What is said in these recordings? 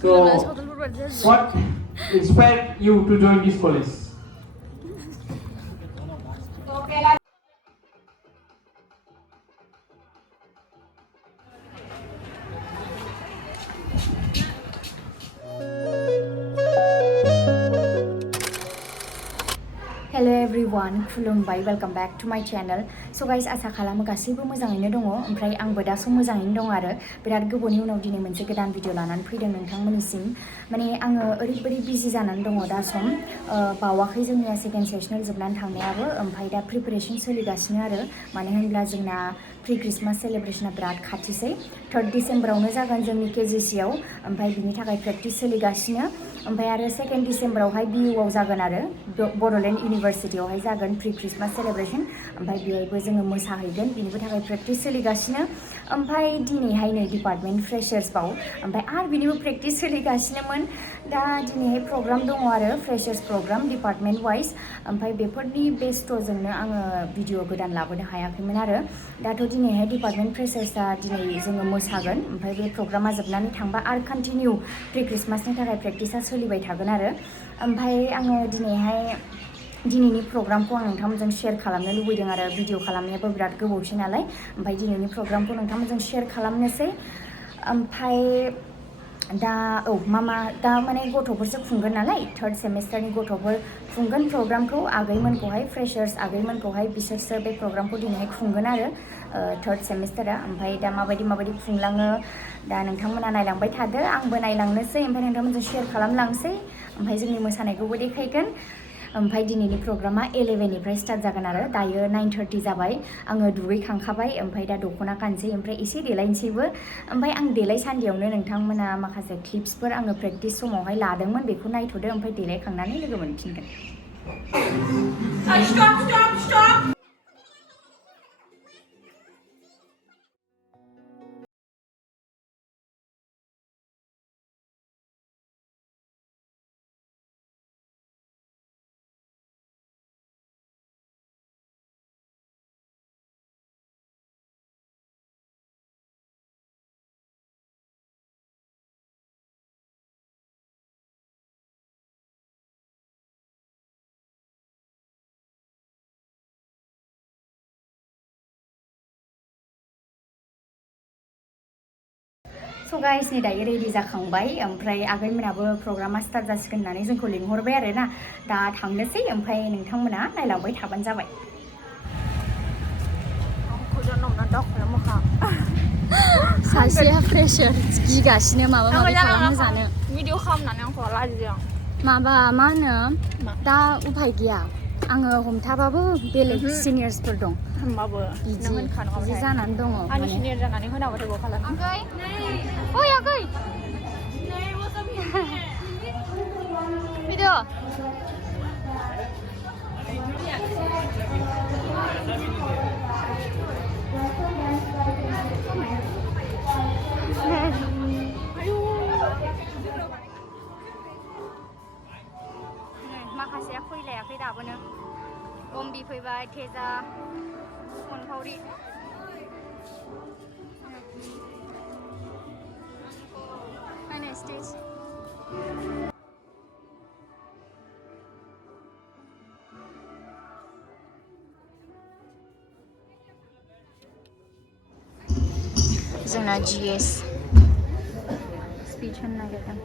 So, what inspired you to join this college? Hello everyone, खुलुमबाय, welcome back to my channel. So guys, आसा खालामो गासैबो मोजाङैनो दङ, ओमफ्राय आंबो दा सम मोजाङैनो दङ आरो बिराद गोबावनि उनाव दिनै मोनसे गोदान भिडिअ लानानै फैदों नोंथांमोननिसिम। माने आङो ओरैबायदि बिजि जानानै दङ दा सम, बावाखै जोंनिया सेकेन्ड सेसनेल जोबनानै थांनायाबो, ओमफ्राय दा प्रिपेरेसन सोलिगासिनो आरो मानो होनब्ला जोंना प्रि क्रिसमास सेलेब्रेशना बिराद खाथिसै। 3 डिसेम्बरावनो जागोन जोंनि KGC आव, ओमफ्राय बिनि थाखाय प्रेक्टिस सोलिगासिनो। ओमफ्राय आरो 2 डिसेम्बरावहाय BU आव जागोन आरो बड'लेण्ड इउनिभारसिटियावहाय जागोन प्रि क्रिसमास सेलेब्रेशन, ओमफ्राय बेहायबो जोङो मोसाहैगोन, बिनिबो थाखाय प्रेक्टिस सोलिगासिनो। ओमफ्राय दिनैहाय नै डिपार्टमेन्ट फ्रेशार्स बाव, ओमफ्राय आरो बिनिबो प्रेक्टिस सोलिगासिनोमोन। दा दिनैहाय प्रग्राम दङ आरो फ्रेशार्स प्रग्राम डिपार्टमेन्ट वाइज, ओमफ्राय बेफोरनि बेस्थ'जोंनो आङो भिडिअ गोदान लाबोनो हायाखैमोन आरो दाथ' दिनैहाय डिपार्टमेन्ट फ्रेशार्सआ दिनै जोङो मोसागोन, ओमफ्राय बे प्रग्रामा जोबनानै थांबा आरो कन्टिनिउ प्रि क्रिसमासनि थाखाय प्रेक्टिसा सोलिबाय थागोन आरो ओमफ्राय आङो दिनैहाय दिनैनि प्रग्रामखौ आं नोंथांमोनजों शेयार खालामनो लुबैदों आरो भिडिअ खालामनायाबो बिराद गोबावसै नालाय, ओमफ्राय दिनैनि प्रग्रामखौ नोंथांमोनजों शेयार खालामनोसै। ओमफ्राय दा दा माने गथ'फोरसो खुंगोन नालाय, 3rd सेमिस्टारनि गथ'फोर खुंगोन प्रग्रामखौ, आगैमोनखौहाय फ्रेशार्स आगैमोनखौहाय बिसोरसो बे प्रग्रामखौ दिनैहाय खुंगोन आरो 3rd सेमिस्टारा। ओमफ्राय दा माबायदि खुंलाङो दा नोंथांमोना नायलांबाय थादो, आंबो नायलांनोसै, ओमफ्राय नोंथांमोनजों शेयार खालामलांसै, ओमफ्राय जोंनि मोसानायखौबो देखायगोन। ओमफ्राय दिनैनि प्रग्रामा 11 निफ्राय स्टार्ट जागोन आरो दायो 9:30 जाबाय, आङो दुगैखांखाबाय, ओमफ्राय दा दख'ना गानसै, ओमफ्राय एसे देलायनोसैबो। ओमफ्राय आं देलायसान्दियावनो नोंथांमोना माखासे क्लिप्सफोर आङो प्रेक्टिस समावहाय लादोंमोन, बेखौ नायथ'दो, ओमफ्राय देलायखांनानै लोगो मोनफिनगोन। स' गाइस नै दायो रेडि जाखांबाय, ओमफ्राय आगैमोनाबो प्रग्रामा स्टार्ट जासिगोन होननानै जोंखौ लिंहरबाय आरो ना, दा थांनोसै, ओमफ्राय नोंथांमोना नायलांबाय थाबानो जाबाय। सासेया फ्रेशार गिगासिनो माबा माबि खालामनो जानो। भिडिअ खालामनानै आंखौ लाजिदों। माबा मा होनो दा उफाय गैया, आङो हमथाबाबो बेलेग सिनियर्सफोर दं, होमबाबो नों होनखानांगौ बिदि जानानै दङ। आंनि सिनियर जानानै होनाबाथाय बहा खालामो। आगै ओइ आगै भिडिअ माखासेया फैलायाखै दाबोनो, बम्बि फैबाय, थेजा, मोनखावरि, नायनाय स्टेज। जोंना GS स्पीच होनो नागिरदों।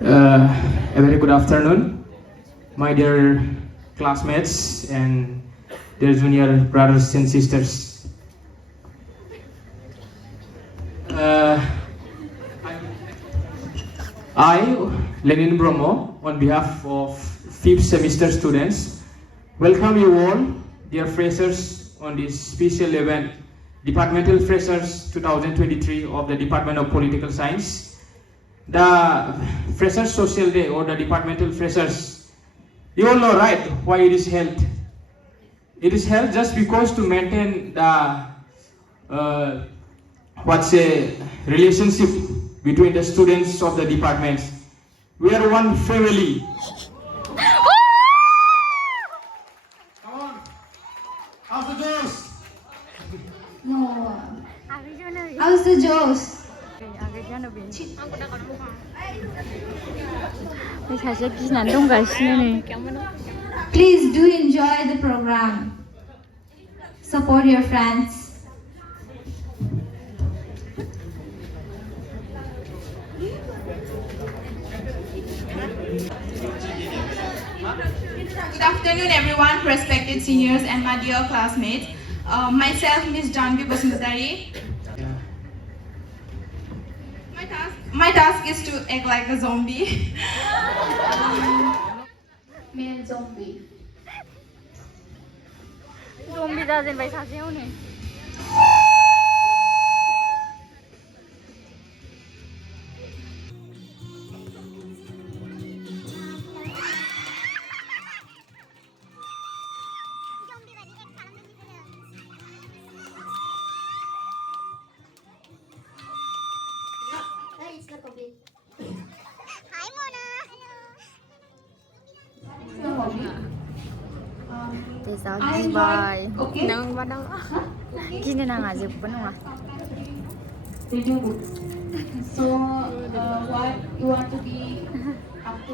A very good afternoon, my dear classmates and dear junior brothers and sisters. I, Lenin Bromo, on behalf of 5th semester students, welcome you all, dear freshers, on this special event, Departmental Freshers 2023 of the Department of Political Science. The Freshers Social Day, or the Departmental Freshers, you all know, right, why it is held. It is held just because to maintain the relationship between the students of the departments. We are one family. Come on, how's the Joes? No. How's the Joes? जानो बे आंखौ दा खालामो बे सासेया गिनानै दंगासिनो नै Please do enjoy the program. Support your friends. Good afternoon, everyone, respected seniors and my dear classmates. Myself, Miss Jwng. My task is to act like a zombie. Male zombie. 좀비 जाजेनबाय सासेयाव नै Desa गिबाय नों मा नाङा गिनो नाङा जेबो नङा So, what you want to be up to?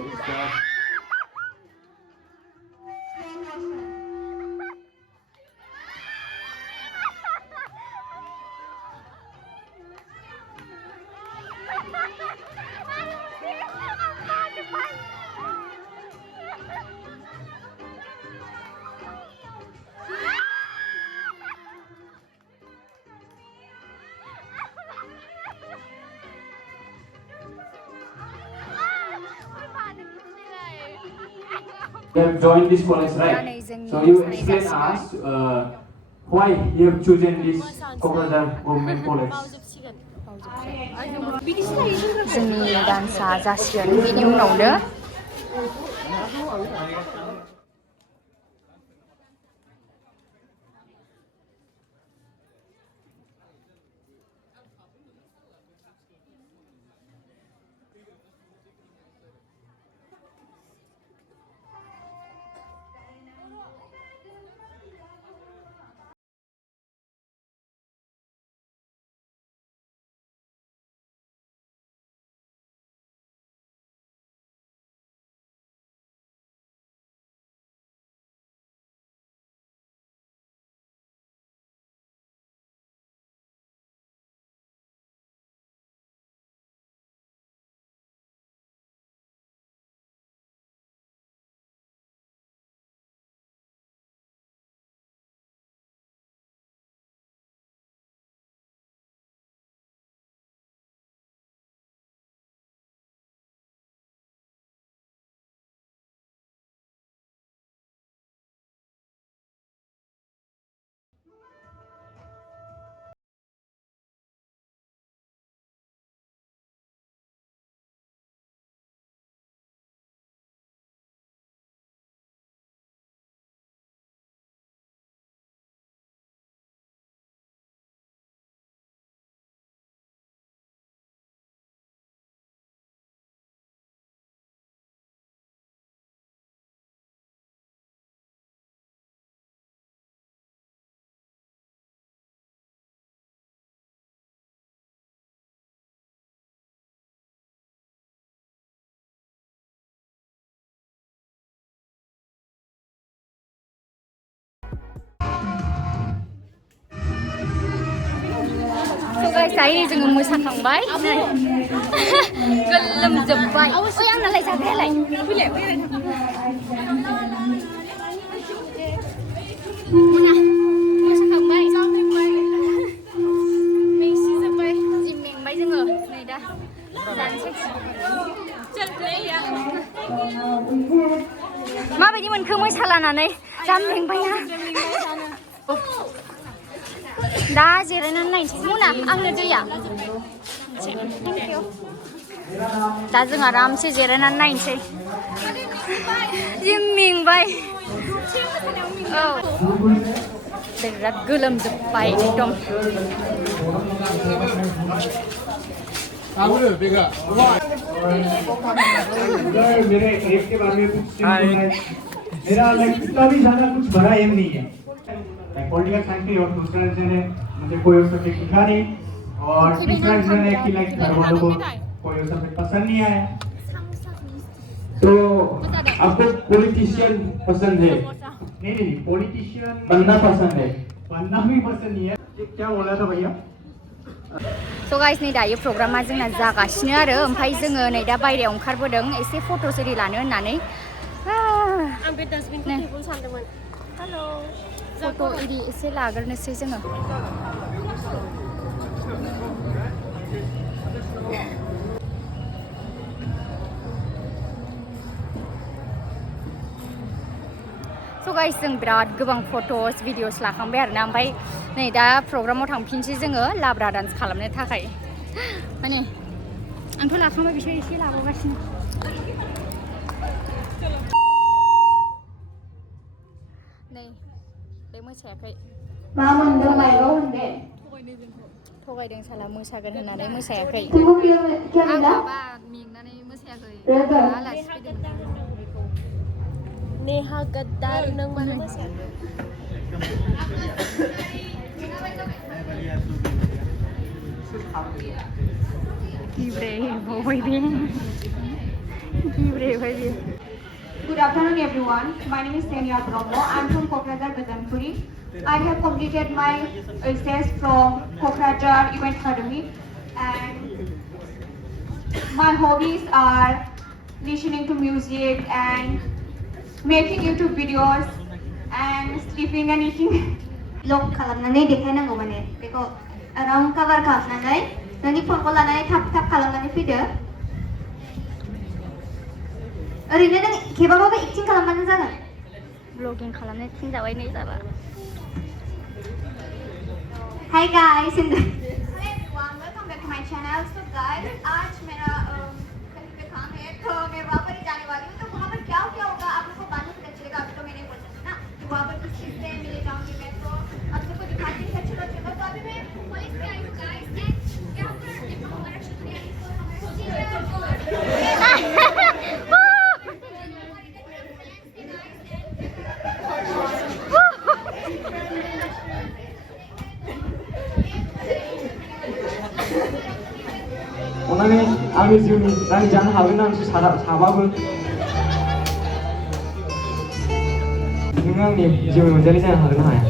You have joined this college, right? So you explain us why you have chosen this Kokazar Government College. जोंनि डान्सआ जासिगोन बेनि उनावनो दायो जोङो मोसाखांबाय गोलोमजोब्बाय ओइ आंनालाय जाग्रायालाय फैलाय मोसाखांबाय मेंसिजोब्बाय जि मेंबाय जोङो नै दा जानोसै माबायदि मोनखो मोसालानानै जा मेंबायना दा जिरायनानै नायनोसै मुना आंनो दैया दा जों आरामसे जिरायनानै नायनोसै जि मेंबाय औ बिराद गोलोमजोब्बाय एकदम मेरा कितना भी ज्यादा कुछ बड़ा एम नहीं है। मैं पॉलिटिकल साइंस की और दूसरा ने मुझे कोई और सब्जेक्ट लिखा नहीं और तीसरा रीजन है कि लाइक घर वालों को कोई वो सब पसंद नहीं आया। तो आपको पॉलिटिशियन पसंद है? नहीं नहीं, पॉलिटिशियन बनना पसंद है, बनना भी पसंद नहीं है। ये क्या बोला था भैया? स' गाइस नै दायो प्रग्रामा जोंना जागासिनो आरो ओमफ्राय जोङो नै दा बायरायाव ओंखारबोदों एसे फट'स एरि लानो होननानै आं बे डास्टबिनखौ टेबोल सानदोंमोन हेल' फट' एरि एसे लाग्रोनोसै जोङो स' गाइस जों बिराद गोबां फट'स भिडिअस लाखांबाय आरोना ओमफ्राय नै दा प्रग्रामाव थांफिनसै जोङो लाब्रा डान्स खालामनो थाखाय माने आंथ' लाखांबाय बिसोर एसे लाबावगासिनो नै बे मोसायाखै मा मोनदों माइबा होनदे थगायदों साला मोसागोन होननानै मोसायाखै तुमको क्या क्या आं मिला? माबा मेंनानै मोसायाखै रोगा। आलासि फैदोंमोन नेहा गद्दार नों मानो मोसायाखै Good afternoon, everyone. My name is Tanya Bromo. I'm from Kokrajhar, Bajanpuri. I have completed my SS from Kokrajhar Event Academy, and my hobbies are listening to music and making YouTube videos and sleeping and eating. Luck खालामनानै देखायनांगौ माने बेखौ round कभार खालामनानै नोंनि फनखौ लानानै थाब थाब खालामनानै फैदो ओरैनो नों खेबाबाबो एक्टिं खालामबानो जागोन ब्लगिं खालामनो थिनजाबाय नै जाबा hi guys in Hello everyone, welcome back to my channel. So guys, आज मेरा कहीं पे काम है तो मैं वहाँ पर ही जाने वाली हूँ. तो वहाँ पर क्या क्या होगा आप लोगों को बाद में पता चलेगा. अभी तो मैं नहीं बोल सकती ना कि वहाँ पर किस चीज़ से मिले जाऊँगी मैं. तो आप सबको दिखाती हूँ अच्छा लगेगा. तो अभी मैं कॉलेज पे आई हूँ guys, and यहाँ पर देखो हमारा शुक्रिया इसको अननानै आंनि जिउनि रानि जानो हागोन ना आं साबाबो नों आंनि जिउनि अनजालि जानो हागोन ना हाया?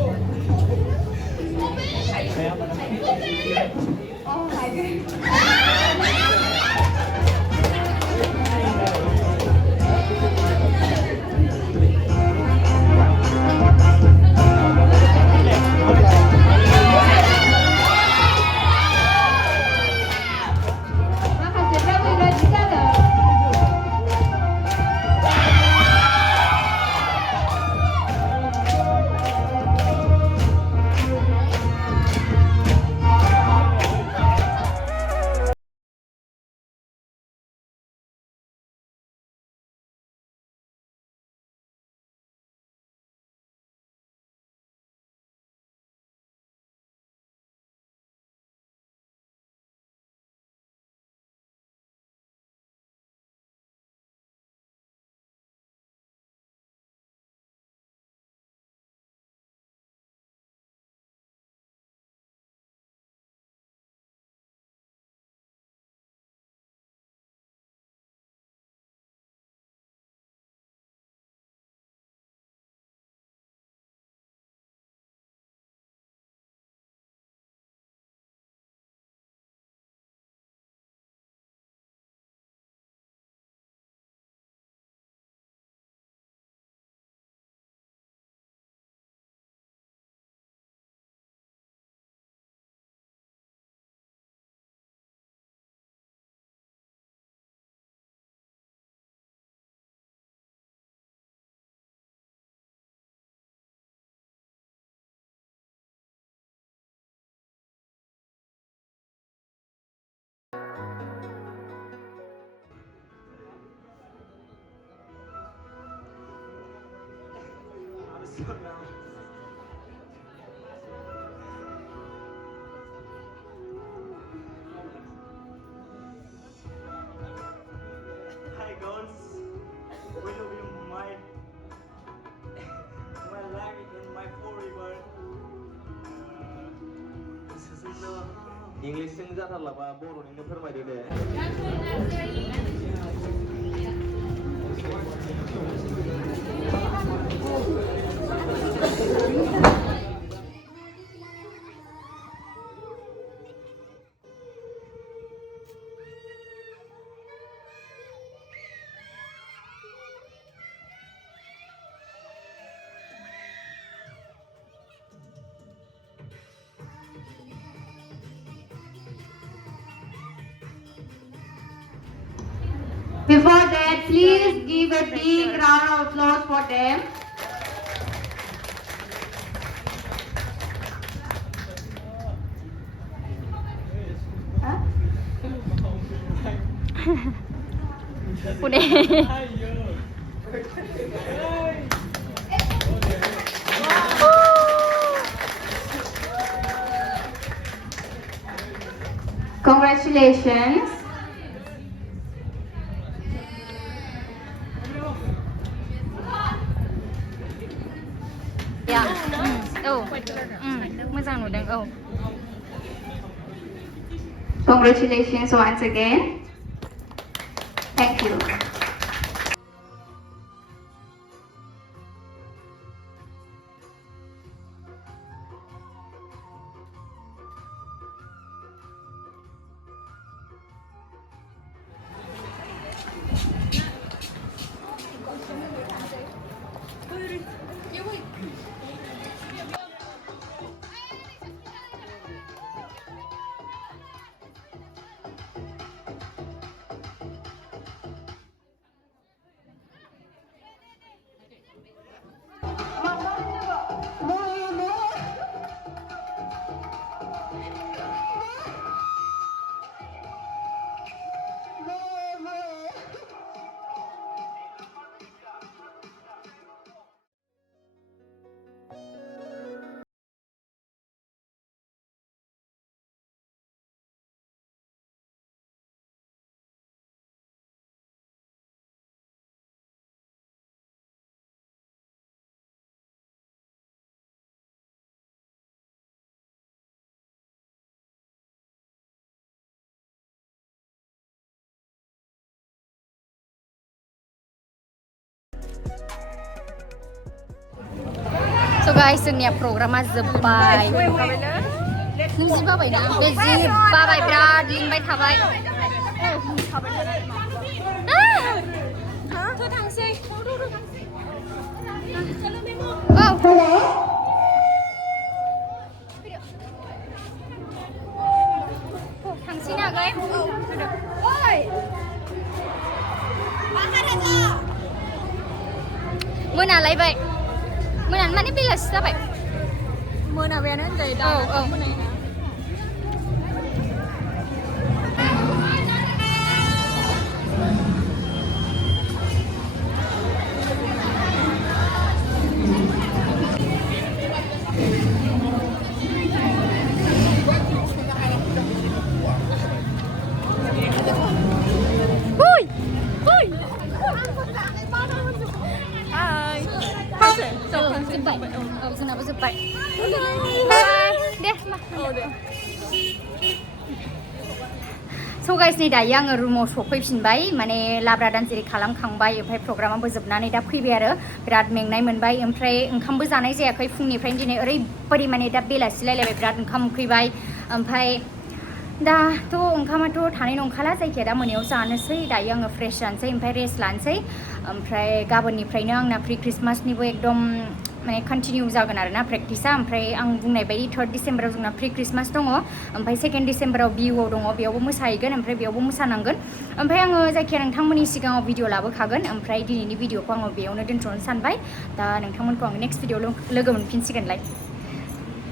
Hi girls, will be my life and my forever. This is love. इंग्लिशजों जाथारलाबा बर'निनो फोरमायदो दे। Before that, please give a big round of applause for them. Huh? Congratulations. मोजां नुदों Congratulations once again. Thank you. So guys, जोंनिया प्रग्रामा जोब्बाय नों जि बाबायना बे जि बाबाय बिराद लिंबाय थाबाय थांसै थांसै ना आगै मोनालायबाय मोनानो माने बेलासि जाबाय मोनाबायानो होनजायो दा मोनायोना जोंनाबो जोब्बाय दे स' गाइस नै दायो आङो रुमाव सफैफिनबाय माने लाब्रा दानसेरि खालामखांबाय ओमफ्राय प्रग्रामाबो जोबनानै दा फैबाय आरो बिराद मेंनाय मोनबाय ओमफ्राय ओंखामबो जानाय जायाखै फुंनिफ्रायनो दिनै ओरैबायदि माने दा बेलासिलायलायबाय बिराद ओंखाम उखैबाय ओमफ्राय दाथ' ओंखामाथ' थानाय नंखाला जायखिया दा मोनायाव जानोसै दायो आङो फ्रेश जानोसै ओमफ्राय रेस्ट लानोसै ओमफ्राय गाबोननिफ्रायनो आंना प्रि ख्रिस्टमासनिबो एकदम माने कन्टिनिउ जागोन आरोना प्रेक्टिसा ओमफ्राय आं बुंनाय बायदि 3 डिसेम्बराव जोंना प्रि ख्रिस्टमास दङ ओमफ्राय 2 डिसेम्बराव बिउआव दङ बेयावबो मोसाहैगोन ओमफ्राय बेयावबो मोसानांगोन ओमफ्राय आङो जायखिया नोंथांमोननि सिगाङाव भिडिअ लाबोखागोन ओमफ्राय दिनैनि भिडिअखौ आङो बेयावनो दोनथ'नो सानबाय दा नोंथांमोनखौ आङो नेक्स्ट भिडिअ लोगो मोनफिनसिगोनलाय